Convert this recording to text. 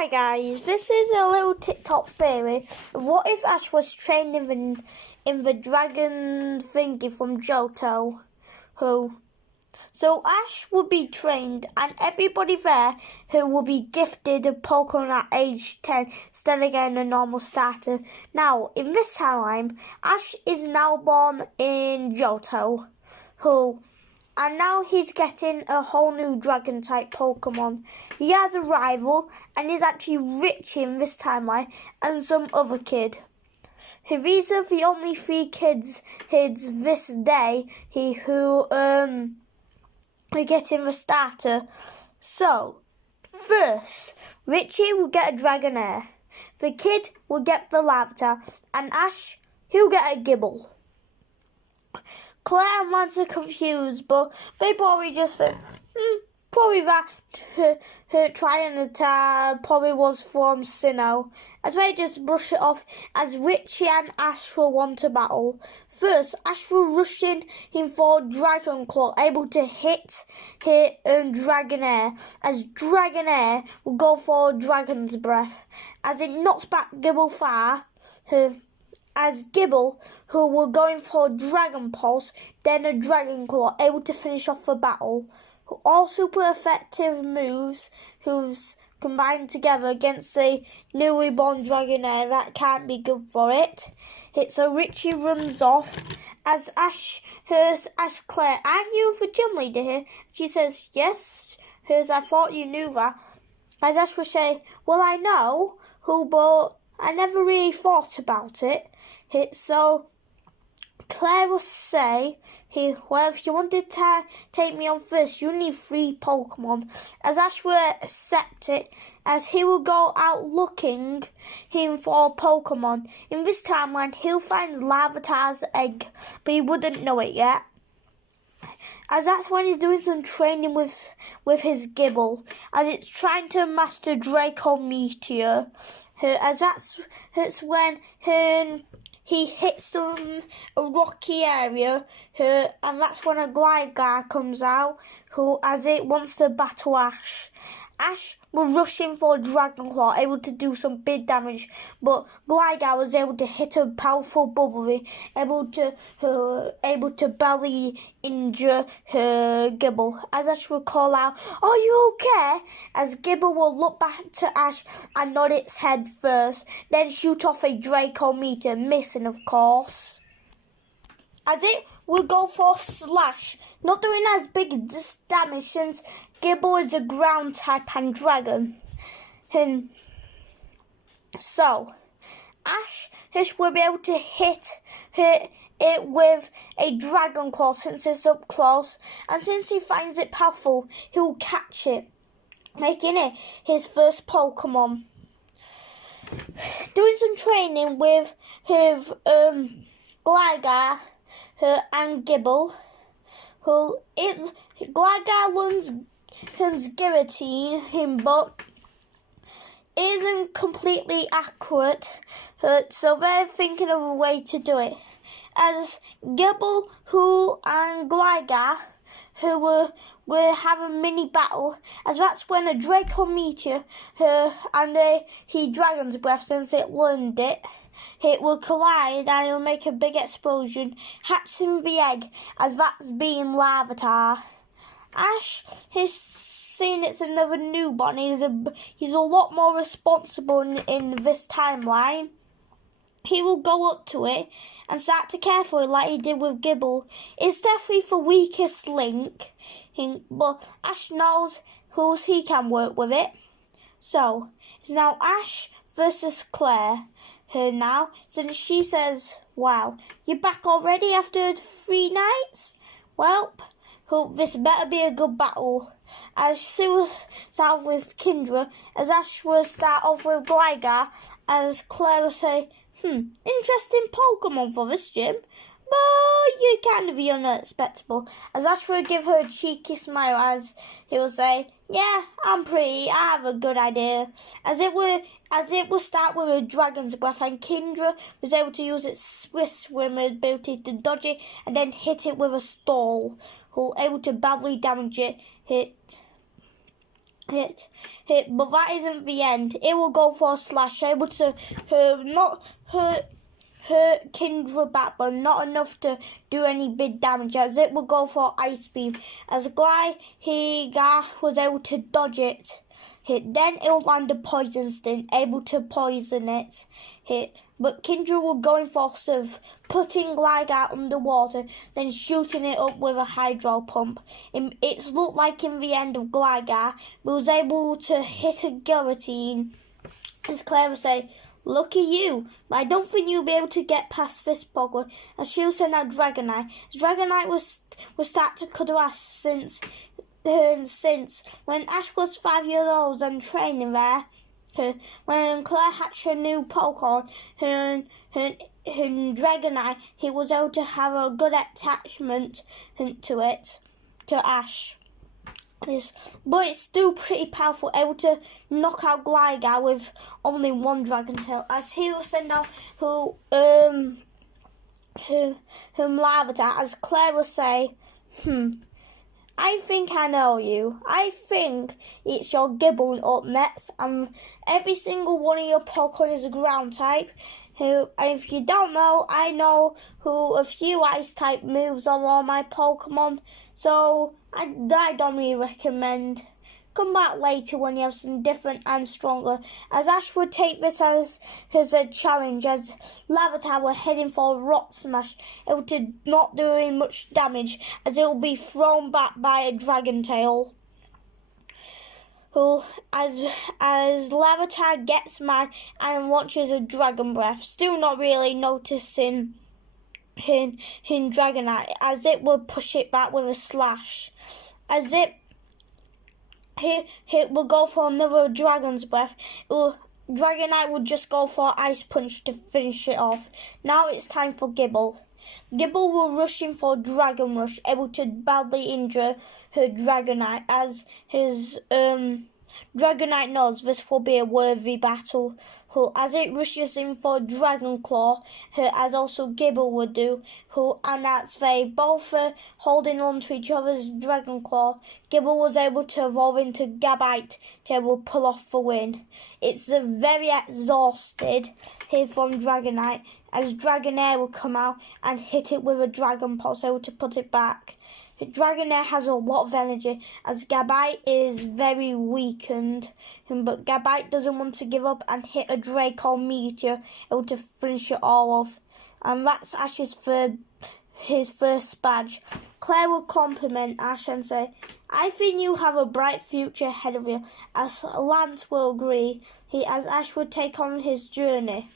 Hi guys, this is a little TikTok theory of what if Ash was trained in the dragon thingy from Johto. So Ash would be trained and everybody there who will be gifted a Pokemon at age 10 instead of getting a normal starter. Now, in this timeline, Ash is now born in Johto, and now he's getting a whole new dragon type Pokemon. He has a rival and he's actually Richie in this timeline and some other kid. These are the only three kids this day who are getting the starter. So, first, Richie will get a Dragonair. The kid will get the Larvitar and Ash, he'll get a Gible. Claire and Lance are confused, but they probably just think, probably that her Tyranitar probably was from Sinnoh, as they just brush it off as Richie and Ash will want to battle. First, Ash will rush in for Dragon Claw, able to hit Dragonair, as Dragonair will go for Dragon's Breath, as it knocks back Gible far. As Gible, who were going for Dragon Pulse, then a Dragon Claw, able to finish off the battle. All super effective moves who's combined together against a newly born Dragonair that can't be good for it. So Richie runs off as Ash hears Ash Claire, "Aren't you the gym leader here?" She says, "Yes." I thought you knew that. As Ash will say, "Well, I know but I never really thought about it." So Claire will say, "Well, if you wanted to take me on first, you need 3 Pokemon." As Ash will accept it, as he will go out looking for Pokemon. In this timeline, he'll find Larvitar's egg, but he wouldn't know it yet. As that's when he's doing some training with his Gible, as it's trying to master Draco Meteor. As that's when he hits a rocky area, and that's when a Gligar comes out, as it wants to battle Ash. Ash will rush in for Dragon Claw, able to do some big damage, but Gligar was able to hit a powerful Bubble, able to barely injure her Gible. As Ash will call out, "Are you okay?" As Gible will look back to Ash and nod its head first, then shoot off a Draco Meteor, missing of course. As it will go for Slash, not doing as big damage since Gible is a ground type and dragon. So, Ash will be able to hit it with a Dragon Claw since it's up close, and since he finds it powerful, he will catch it, making it his first Pokemon. Doing some training with his Gligar and Gible, Gligar learns Guillotine him, but isn't completely accurate, so they're thinking of a way to do it. As Gible and Gligar will have a mini battle, as that's when a Draco Meteor he Dragon's Breath, since it learned it. It will collide and it'll make a big explosion, hatching the egg, as that's being Larvitar. Ash has seen it's another newborn. He's a lot more responsible in this timeline. He will go up to it and start to care for it like he did with Gible. It's definitely the weakest link, but Ash knows he can work with it. So, it's now Ash versus Claire. Now, since she says, "Wow, you're back already after 3 nights? Well, this better be a good battle." As she will start off with Kindra, as Ash will start off with Gligar, as Claire will say, "Interesting Pokemon for this gym, but you kind of be unexpectable." As Ash will give her a cheeky smile, as he will say, "Yeah, I have a good idea." As it will start with a Dragon's Breath, and Kindra was able to use its Swift Swimmer ability to dodge it and then hit it with a Stall, able to badly damage it. But that isn't the end. It will go for a slash, able to not hurt Kindra back, but not enough to do any big damage, as it will go for Ice Beam. As Gligar was able to dodge it. Then it will land a Poison Sting, able to poison it. But Kindra will go in force of putting Gligar underwater, then shooting it up with a Hydro Pump. It's looked like in the end of Gligar, but was able to hit a Giratina. As Claire will say, "Lucky you, but I don't think you'll be able to get past this Pokemon." And she'll send out Dragonite. Dragonite will start to cuddle Ash since when Ash was 5 years old and training there. When Claire hatched her new Pokemon, her Dragonite, he was able to have a good attachment to Ash. But it's still pretty powerful, able to knock out Gligar with only one Dragon Tail, as he will send out Larvitar, as Claire will say, "I think I know you. I think it's your Gible up next, and every single one of your Pokemon is a ground type. If you don't know, I know a few ice type moves on all my Pokemon, so I don't really recommend. Come back later when you have some different and stronger." As Ash would take this as a challenge, as Larvitar were heading for a Rock Smash, able to not doing much damage, as it will be thrown back by a Dragon Tail. As Larvitar gets mad and launches a Dragon Breath, still not really noticing in Dragonite, as it would push it back with a slash. As it will go for another Dragon's Breath. Dragonite will just go for Ice Punch to finish it off. Now it's time for Gible. Gible will rush in for Dragon Rush, able to badly injure her Dragonite, as his Dragonite knows this will be a worthy battle. As it rushes in for Dragon Claw, as also Gible would do, and that's they both holding on to each other's Dragon Claw. Gible was able to evolve into Gabite to able to pull off the win. It's very exhausted here from Dragonite, as Dragonair will come out and hit it with a Dragon Pulse, able to put it back. Dragonair has a lot of energy, as Gabite is very weakened, but Gabite doesn't want to give up and hit a Draco Meteor, able to finish it all off. And that's Ash's his first badge. Claire will compliment Ash and say, "I think you have a bright future ahead of you," as Lance will agree, as Ash would take on his journey.